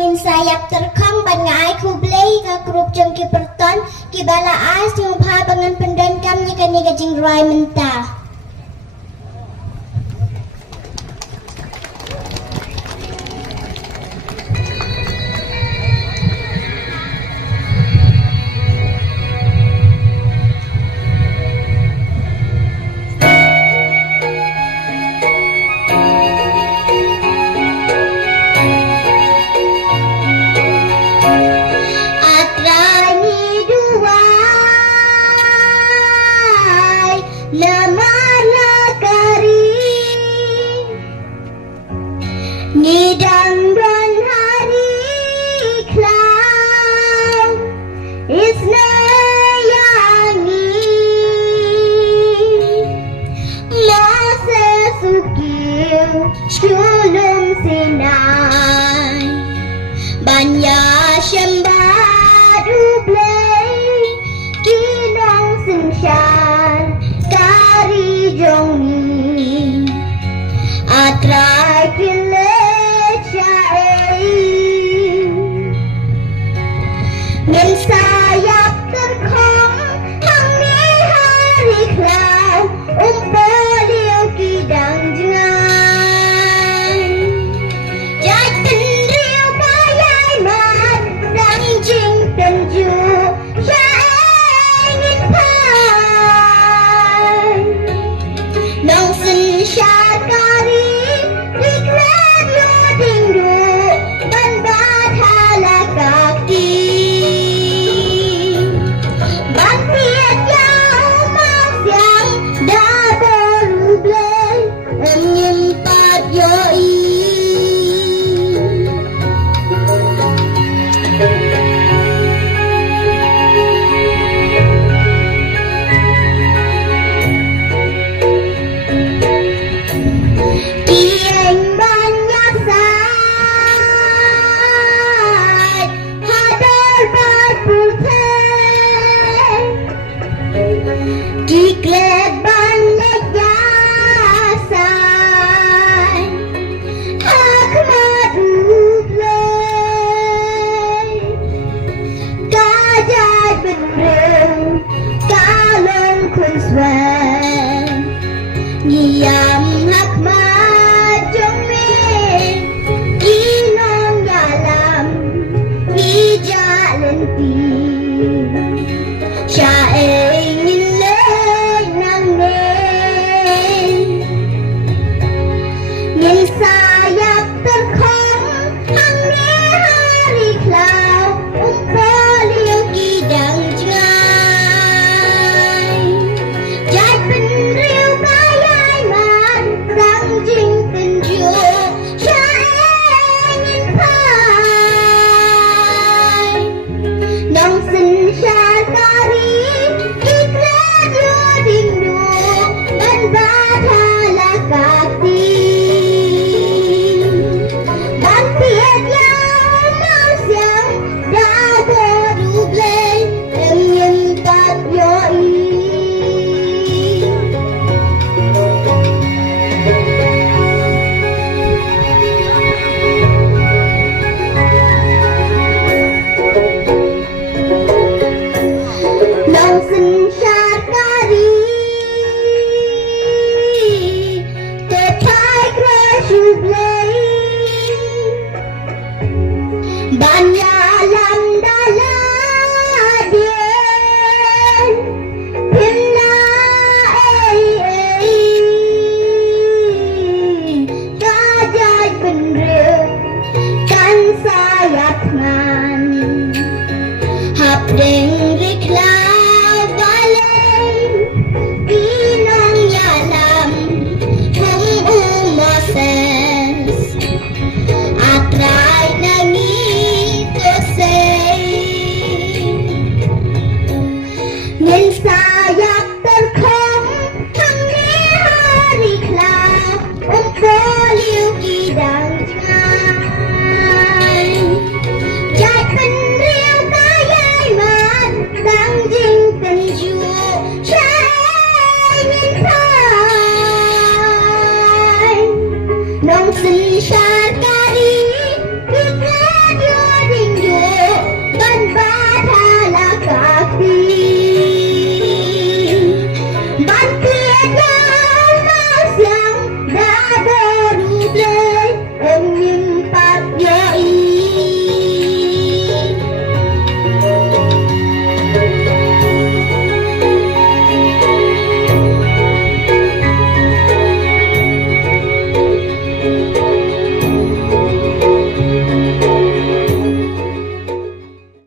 ngin sayap terkong ban ngai ku blei ka grup jong ki perton ki bala as yung pha bangan pendan kam ni ka ni ka jing rai mentah. Ngidang dan hari klau isna yangi masa sukil shulum sinai banya shambadu blay kinong singshan kari jongi atrai kile ngin sayap terkong hang ni hari klau beliau kidang jangan jai tenriu bayai mat dang jing tenju ingin pai nong sen syakari diklat yo dingdu ban bathala kakti Diklat banyak jasan Akmat ublay Kajat bereng Kalong kunswan Ngiyam hakmat jommen Inong yalam Ijak lenting Syair ngin sayap terkong hang ni hari klau beliau kidang jangan jai penriu bayai man dang jing penju ingin pai nong sen syakari iklat yo dingdu ban bathala kakti Banyalam daladien Pimna Kajai penreu Kan sayap man Hapdeng